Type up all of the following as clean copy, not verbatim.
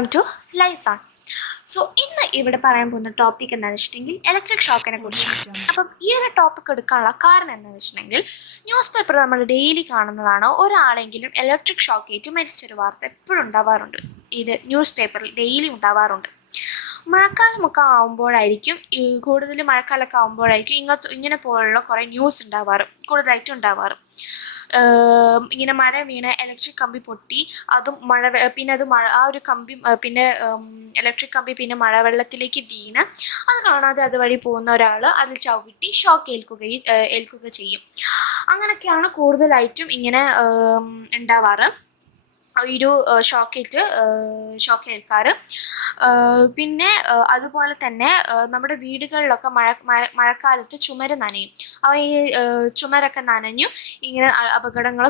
Welcome to Lights On. So ഇന്ന് ഇവിടെ പറയാൻ പോകുന്ന ടോപ്പിക് എന്താണെന്ന് വെച്ചിട്ടുണ്ടെങ്കിൽ ഇലക്ട്രിക് ഷോക്കിനെ കുറിച്ചാണ്. അപ്പം ഈ ഒരു ടോപ്പിക് എടുക്കാനുള്ള കാരണം എന്താണെന്ന് വെച്ചിട്ടുണ്ടെങ്കിൽ ന്യൂസ് പേപ്പർ നമ്മൾ ഡെയിലി കാണുന്നതാണ്. ഒരാളെങ്കിലും ഇലക്ട്രിക് ഷോക്ക് ഏറ്റ് മരിച്ചൊരു വാർത്ത എപ്പോഴും ഉണ്ടാവാറുണ്ട്. ഇത് ന്യൂസ് പേപ്പറിൽ ഡെയിലി ഉണ്ടാവാറുണ്ട്. മഴക്കാലമൊക്കെ ആകുമ്പോഴായിരിക്കും കൂടുതൽ മഴക്കാലമൊക്കെ ആകുമ്പോഴായിരിക്കും ഇങ്ങനെ പോലുള്ള കുറേ ന്യൂസ് കൂടുതലായിട്ടും ഉണ്ടാവാറ്. ഇങ്ങനെ മരം വീണ് ഇലക്ട്രിക് കമ്പി പൊട്ടി, അതും പിന്നെ അത് ആ ഒരു കമ്പി പിന്നെ ഇലക്ട്രിക് കമ്പി പിന്നെ മഴവെള്ളത്തിലേക്ക് വീണ് അത് കാണാതെ അതുവഴി പോകുന്ന ഒരാൾ അതിൽ ചവിട്ടി ഷോക്ക് ഏൽക്കുക ചെയ്യും. അങ്ങനെയൊക്കെയാണ് കൂടുതലായിട്ടും ഇങ്ങനെ ഉണ്ടാവാറ്. ഒരു ഷോക്ക് ഏൽക്കാറ്. പിന്നെ അതുപോലെ തന്നെ നമ്മുടെ വീടുകളിലൊക്കെ മഴക്കാലത്ത് ചുമര് നനയും. അപ്പോൾ ഈ ചുമരൊക്കെ നനഞ്ഞു ഇങ്ങനെ അപകടങ്ങൾ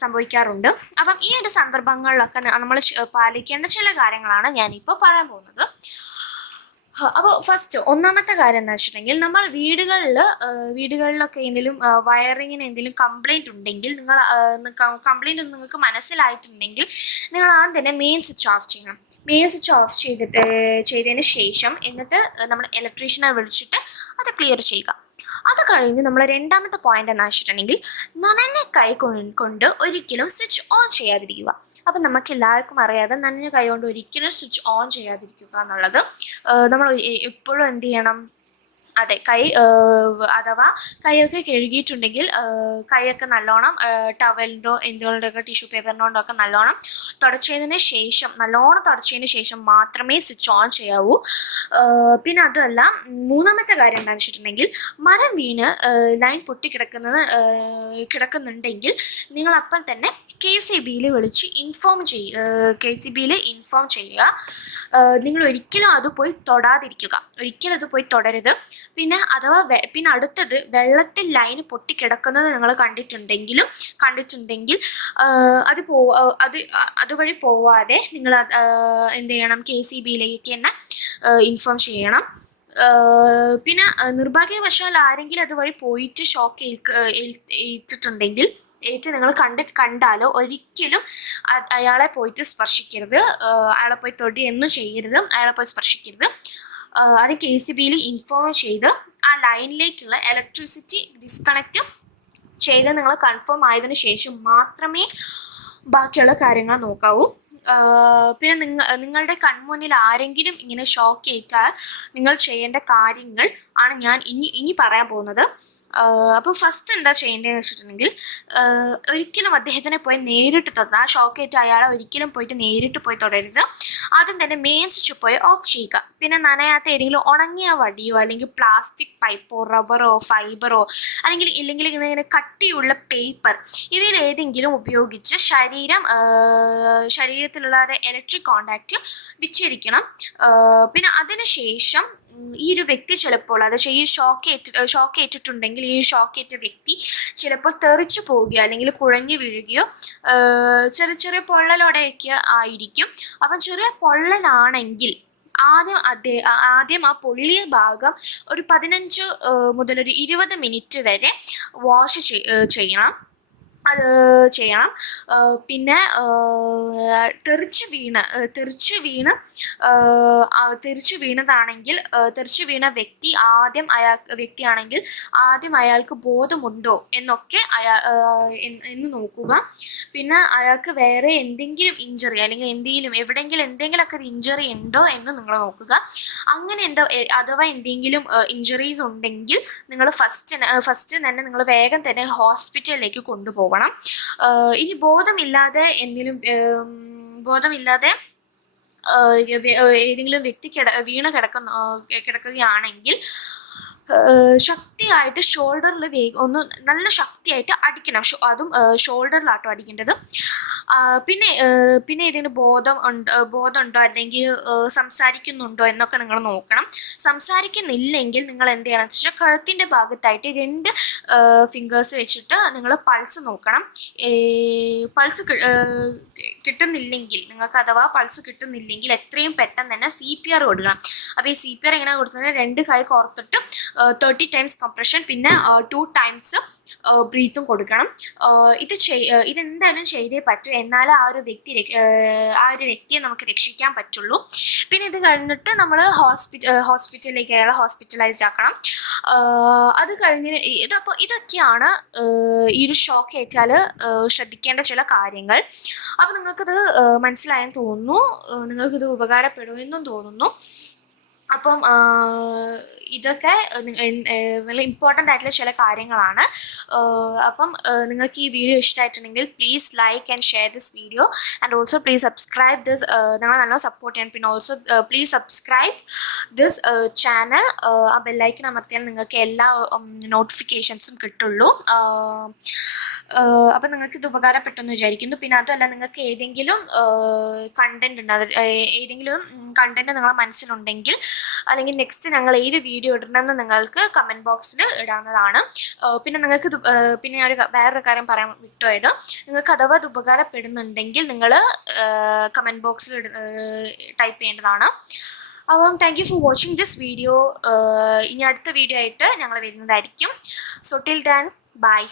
സംഭവിക്കാറുണ്ട്. അപ്പം ഈ ഒരു സന്ദർഭങ്ങളിലൊക്കെ നമ്മൾ പാലിക്കേണ്ട ചില കാര്യങ്ങളാണ് ഞാനിപ്പോൾ പറയാൻ പോകുന്നത്. അപ്പോൾ ഒന്നാമത്തെ കാര്യം എന്താ വെച്ചിട്ടുണ്ടെങ്കിൽ, നമ്മൾ വീടുകളിലൊക്കെ എന്തെങ്കിലും വയറിങ്ങിന് എന്തെങ്കിലും കംപ്ലൈൻറ്റ് ഉണ്ടെങ്കിൽ, കംപ്ലൈൻറ്റ് നിങ്ങൾക്ക് മനസ്സിലായിട്ടുണ്ടെങ്കിൽ നിങ്ങൾ ആദ്യം തന്നെ മെയിൻ സ്വിച്ച് ഓഫ് ചെയ്യണം. മെയിൻ സ്വിച്ച് ഓഫ് ചെയ്തതിന് ശേഷം എന്നിട്ട് നമ്മൾ ഇലക്ട്രീഷ്യനെ വിളിച്ചിട്ട് അത് ക്ലിയർ ചെയ്യുക. അത് കഴിഞ്ഞ് നമ്മൾ രണ്ടാമത്തെ പോയിന്റ് എന്ന് വെച്ചിട്ടുണ്ടെങ്കിൽ, നനഞ്ഞ കൈ കൊണ്ട് ഒരിക്കലും സ്വിച്ച് ഓൺ ചെയ്യാതിരിക്കുക. അപ്പം നമുക്ക് എല്ലാവർക്കും അറിയാതെ നനഞ്ഞ കൈ കൊണ്ട് ഒരിക്കലും സ്വിച്ച് ഓൺ ചെയ്യാതിരിക്കുക എന്നുള്ളത് നമ്മൾ എപ്പോഴും എന്ത് ചെയ്യണം? അതെ, അഥവാ കൈയൊക്കെ കഴുകിയിട്ടുണ്ടെങ്കിൽ കൈയൊക്കെ നല്ലോണം ടവലിൻ്റോ എന്തുകൊണ്ടൊക്കെ ടിഷ്യൂ പേപ്പറിനോണ്ടൊക്കെ നല്ലോണം തുടച്ചതിന് ശേഷം മാത്രമേ സ്വിച്ച് ഓൺ ചെയ്യാവൂ. പിന്നെ അതുമല്ല, മൂന്നാമത്തെ കാര്യം എന്താണെന്ന് വെച്ചിട്ടുണ്ടെങ്കിൽ, മരം വീണ് ലൈൻ കിടക്കുന്നുണ്ടെങ്കിൽ നിങ്ങൾ അപ്പം തന്നെ KCBയിൽ വിളിച്ച് ഇൻഫോം ചെയ്യുക. നിങ്ങൾ ഒരിക്കലും അത് പോയി തൊടരുത്. പിന്നെ അടുത്തത്, വെള്ളത്തിൽ ലൈൻ പൊട്ടിക്കിടക്കുന്നത് നിങ്ങൾ കണ്ടിട്ടുണ്ടെങ്കിൽ അതുവഴി പോവാതെ നിങ്ങൾ എന്ത് ചെയ്യണം? KCBയിലേക്ക് തന്നെ ഇൻഫോം ചെയ്യണം. പിന്നെ നിർഭാഗ്യവശാൽ ആരെങ്കിലും അതുവഴി പോയിട്ട് ഷോക്ക് ഏറ്റിട്ടുണ്ടെങ്കിൽ നിങ്ങൾ കണ്ടാലോ ഒരിക്കലും അയാളെ പോയിട്ട് സ്പർശിക്കരുത്. അയാളെ പോയി തൊടുകയൊന്നും ചെയ്യരുത്. അയാളെ പോയി സ്പർശിക്കരുത്. അത് KCBയിൽ ഇൻഫോം ചെയ്ത് ആ ലൈനിലേക്കുള്ള ഇലക്ട്രിസിറ്റി ഡിസ്കണക്റ്റ് ചെയ്ത് നിങ്ങൾ കൺഫേം ആയതിനു ശേഷം മാത്രമേ ബാക്കിയുള്ള കാര്യങ്ങൾ നോക്കാവൂ. പിന്നെ നിങ്ങളുടെ കൺമുന്നിൽ ആരെങ്കിലും ഇങ്ങനെ ഷോക്ക് ഏറ്റാൽ നിങ്ങൾ ചെയ്യേണ്ട കാര്യങ്ങൾ ആണ് ഞാൻ ഇനി പറയാൻ പോകുന്നത്. അപ്പോൾ ഫസ്റ്റ് എന്താ ചെയ്യേണ്ടതെന്ന് വെച്ചിട്ടുണ്ടെങ്കിൽ, ഒരിക്കലും അദ്ദേഹത്തിനെ പോയി നേരിട്ട് തൊടരുത്. ആ ഷോക്ക് ഏറ്റ അയാളെ ഒരിക്കലും പോയിട്ട് നേരിട്ട് പോയി തൊടരുത്. ആദ്യം തന്നെ മെയിൻ സ്വിച്ച് പോയി ഓഫ് ചെയ്യുക. പിന്നെ നനയാത്ത ഏതെങ്കിലും ഉണങ്ങിയ വടിയോ അല്ലെങ്കിൽ പ്ലാസ്റ്റിക് പൈപ്പോ റബ്ബറോ ഫൈബറോ ഇല്ലെങ്കിൽ ഇങ്ങനെ കട്ടിയുള്ള പേപ്പർ, ഇവയിൽ ഏതെങ്കിലും ഉപയോഗിച്ച് ശരീരത്തിലുള്ള ഇലക്ട്രിക് കോണ്ടാക്റ്റ് വിച്ഛേദിക്കണം. പിന്നെ അതിനുശേഷം ഈ ഒരു വ്യക്തി ചിലപ്പോൾ ഈ ഷോക്ക് ഏറ്റിട്ടുണ്ടെങ്കിൽ ഈ ഷോക്ക് ഏറ്റ വ്യക്തി ചിലപ്പോൾ തെറിച്ചു പോവുകയോ അല്ലെങ്കിൽ കുഴഞ്ഞു വീഴുകയോ ചെറിയ പൊള്ളലോടെയൊക്കെ ആയിരിക്കും. അപ്പം ചെറിയ പൊള്ളലാണെങ്കിൽ ആദ്യം ആ പൊള്ളിയ ഭാഗം ഒരു 15 മുതൽ ഒരു 20 മിനിറ്റ് വരെ വാഷ് ചെയ്യണം. പിന്നെ തെറിച്ച് വീണ വ്യക്തിയാണെങ്കിൽ ആദ്യം അയാൾക്ക് ബോധമുണ്ടോ എന്നൊക്കെ എന്ന് നോക്കുക. പിന്നെ അയാൾക്ക് വേറെ എന്തെങ്കിലും ഇഞ്ചറി അല്ലെങ്കിൽ എന്തെങ്കിലുമൊക്കെ ഒരു ഇഞ്ചറി ഉണ്ടോ എന്ന് നിങ്ങൾ നോക്കുക. അങ്ങനെ അഥവാ എന്തെങ്കിലും ഇഞ്ചറീസ് ഉണ്ടെങ്കിൽ നിങ്ങൾ ഫസ്റ്റ് തന്നെ നിങ്ങൾ വേഗം തന്നെ ഹോസ്പിറ്റലിലേക്ക് കൊണ്ടുപോകണം. ഇനി ബോധമില്ലാതെ ഏതെങ്കിലും വ്യക്തി വീണ് കിടക്കുകയാണെങ്കിൽ ശക്തിയായിട്ട് ഷോൾഡറിൽ ഒന്ന് നല്ല ശക്തിയായിട്ട് അടിക്കണം. അതും ഷോൾഡറിലാട്ടോ അടിക്കേണ്ടത്. പിന്നെ ഏതെങ്കിലും ബോധമുണ്ടോ അല്ലെങ്കിൽ സംസാരിക്കുന്നുണ്ടോ എന്നൊക്കെ നിങ്ങൾ നോക്കണം. സംസാരിക്കുന്നില്ലെങ്കിൽ നിങ്ങൾ എന്ത് ചെയ്യണമെന്ന് വെച്ചാൽ കഴുത്തിൻ്റെ ഭാഗത്തായിട്ട് 2 ഫിംഗേഴ്സ് വെച്ചിട്ട് നിങ്ങൾ പൾസ് നോക്കണം. പൾസ് കിട്ടുന്നില്ലെങ്കിൽ അഥവാ പൾസ് കിട്ടുന്നില്ലെങ്കിൽ എത്രയും പെട്ടെന്ന് തന്നെ CPR കൊടുക്കണം. അപ്പോൾ ഈ CPR എങ്ങനെ കൊടുക്കുന്നത്? 2 കൈ കോർത്തിട്ട് 30 ടൈംസ് കംപ്രഷൻ, പിന്നെ 2 ടൈംസ് ബ്രീത്തും കൊടുക്കണം. ഇതെന്തായാലും ചെയ്തേ പറ്റൂ, എന്നാലേ ആ ഒരു വ്യക്തിയെ നമുക്ക് രക്ഷിക്കാൻ പറ്റുള്ളൂ. പിന്നെ ഇത് കഴിഞ്ഞിട്ട് നമ്മൾ ഹോസ്പിറ്റലിലേക്ക് അയാളെ ഹോസ്പിറ്റലൈസ്ഡ് ആക്കണം. അത് കഴിഞ്ഞ് ഇതൊക്കെയാണ് ഈ ഒരു ഷോക്ക് ഏറ്റാൽ ശ്രദ്ധിക്കേണ്ട ചില കാര്യങ്ങൾ. അപ്പം നിങ്ങൾക്കിത് മനസ്സിലായെന്ന് തോന്നുന്നു, നിങ്ങൾക്കിത് ഉപകാരപ്പെടുമെന്നും തോന്നുന്നു. അപ്പം ഇതൊക്കെ വളരെ ഇമ്പോർട്ടൻ്റ് ആയിട്ടുള്ള ചില കാര്യങ്ങളാണ്. അപ്പം നിങ്ങൾക്ക് ഈ വീഡിയോ ഇഷ്ടമായിട്ടുണ്ടെങ്കിൽ please like and share this video and also please subscribe this. നിങ്ങൾ നല്ലോണം സപ്പോർട്ട് ചെയ്യണം. പിന്നെ also please subscribe this channel. ആ ബെല്ലൈക്കൺ അമർത്തിയാൽ നിങ്ങൾക്ക് എല്ലാ നോട്ടിഫിക്കേഷൻസും കിട്ടുള്ളൂ. അപ്പം നിങ്ങൾക്ക് ഇത് ഉപകാരപ്പെട്ടെന്ന് വിചാരിക്കുന്നു. പിന്നെ അതുമല്ല, നിങ്ങൾക്ക് ഏതെങ്കിലും കണ്ടന്റ് ഉണ്ട്, ഏതെങ്കിലും കണ്ടന്റ് നിങ്ങളുടെ മനസ്സിലുണ്ടെങ്കിൽ, അല്ലെങ്കിൽ നെക്സ്റ്റ് ഞങ്ങൾ ഏത് വീഡിയോ ഇടണമെന്ന് നിങ്ങൾക്ക് കമൻറ്റ് ബോക്സിൽ ഇടാവുന്നതാണ്. പിന്നെ നിങ്ങൾക്ക് പിന്നെ ഞാൻ വേറൊരു കാര്യം പറയാൻ വിട്ടുപോയത്, നിങ്ങൾക്ക് അഥവാ ഇത് ഉപകാരപ്പെടുന്നുണ്ടെങ്കിൽ നിങ്ങൾ കമൻറ്റ് ബോക്സിൽ ടൈപ്പ് ചെയ്യേണ്ടതാണ്. അപ്പം thank you for watching this video. ഇനി അടുത്ത വീഡിയോ ആയിട്ട് ഞങ്ങൾ വരുന്നതായിരിക്കും. So till then by.